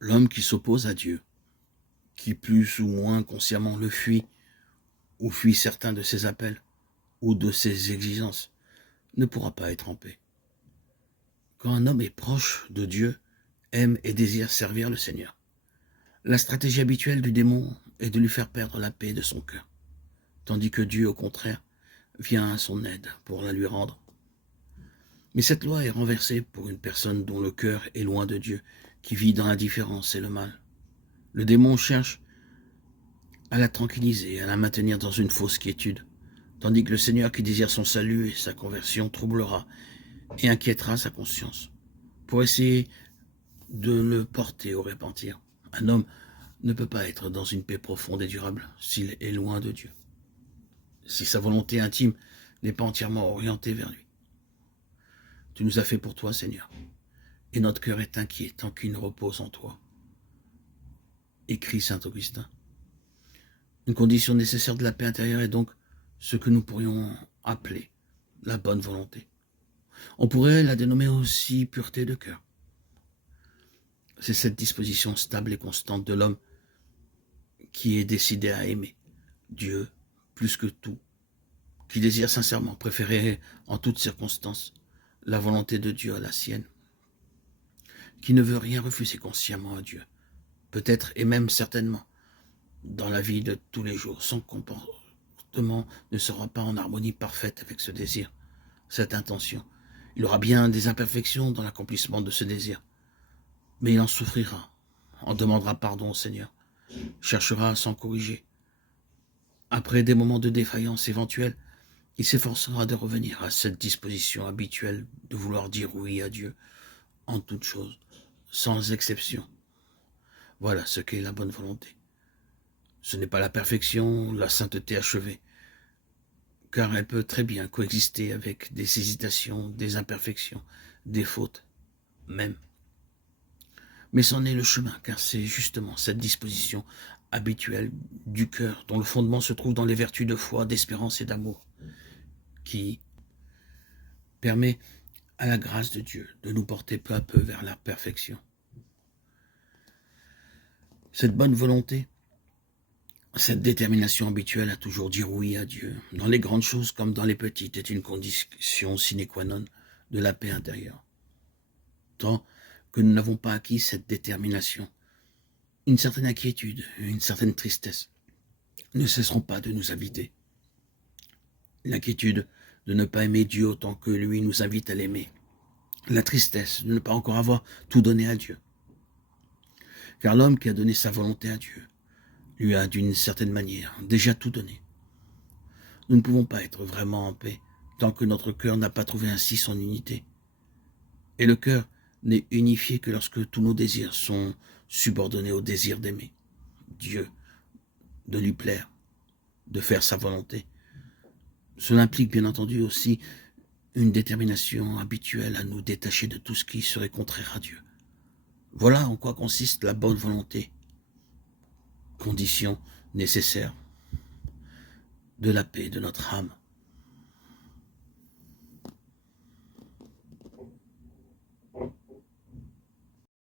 L'homme qui s'oppose à Dieu, qui plus ou moins consciemment le fuit, ou fuit certains de ses appels, ou de ses exigences, ne pourra pas être en paix. Quand un homme est proche de Dieu, aime et désire servir le Seigneur, la stratégie habituelle du démon est de lui faire perdre la paix de son cœur, tandis que Dieu, au contraire, vient à son aide pour la lui rendre. Mais cette loi est renversée pour une personne dont le cœur est loin de Dieu, qui vit dans l'indifférence et le mal. Le démon cherche à la tranquilliser, à la maintenir dans une fausse quiétude, tandis que le Seigneur qui désire son salut et sa conversion troublera et inquiétera sa conscience, pour essayer de le porter au repentir. Un homme ne peut pas être dans une paix profonde et durable s'il est loin de Dieu, si sa volonté intime n'est pas entièrement orientée vers lui. Tu nous as fait pour toi, Seigneur, et notre cœur est inquiet tant qu'il ne repose en toi. Écrit saint Augustin. Une condition nécessaire de la paix intérieure est donc ce que nous pourrions appeler la bonne volonté. On pourrait la dénommer aussi pureté de cœur. C'est cette disposition stable et constante de l'homme qui est décidé à aimer Dieu plus que tout, qui désire sincèrement préférer en toutes circonstances la volonté de Dieu à la sienne, qui ne veut rien refuser consciemment à Dieu, peut-être et même certainement, dans la vie de tous les jours. Son comportement ne sera pas en harmonie parfaite avec ce désir, cette intention. Il aura bien des imperfections dans l'accomplissement de ce désir, mais il en souffrira, en demandera pardon au Seigneur, cherchera à s'en corriger. Après des moments de défaillance éventuelle, il s'efforcera de revenir à cette disposition habituelle de vouloir dire oui à Dieu en toutes choses, sans exception. Voilà ce qu'est la bonne volonté. Ce n'est pas la perfection, la sainteté achevée, car elle peut très bien coexister avec des hésitations, des imperfections, des fautes même. Mais c'en est le chemin, car c'est justement cette disposition habituelle du cœur, dont le fondement se trouve dans les vertus de foi, d'espérance et d'amour, qui permet à la grâce de Dieu de nous porter peu à peu vers la perfection. Cette bonne volonté, cette détermination habituelle à toujours dire oui à Dieu, dans les grandes choses comme dans les petites, est une condition sine qua non de la paix intérieure. Tant que nous n'avons pas acquis cette détermination, une certaine inquiétude, une certaine tristesse ne cesseront pas de nous habiter. L'inquiétude de ne pas aimer Dieu autant que lui nous invite à l'aimer. La tristesse de ne pas encore avoir tout donné à Dieu. Car l'homme qui a donné sa volonté à Dieu lui a d'une certaine manière déjà tout donné. Nous ne pouvons pas être vraiment en paix tant que notre cœur n'a pas trouvé ainsi son unité. Et le cœur n'est unifié que lorsque tous nos désirs sont subordonnés au désir d'aimer Dieu, de lui plaire, de faire sa volonté. Cela implique bien entendu aussi une détermination habituelle à nous détacher de tout ce qui serait contraire à Dieu. Voilà en quoi consiste la bonne volonté, condition nécessaire de la paix de notre âme.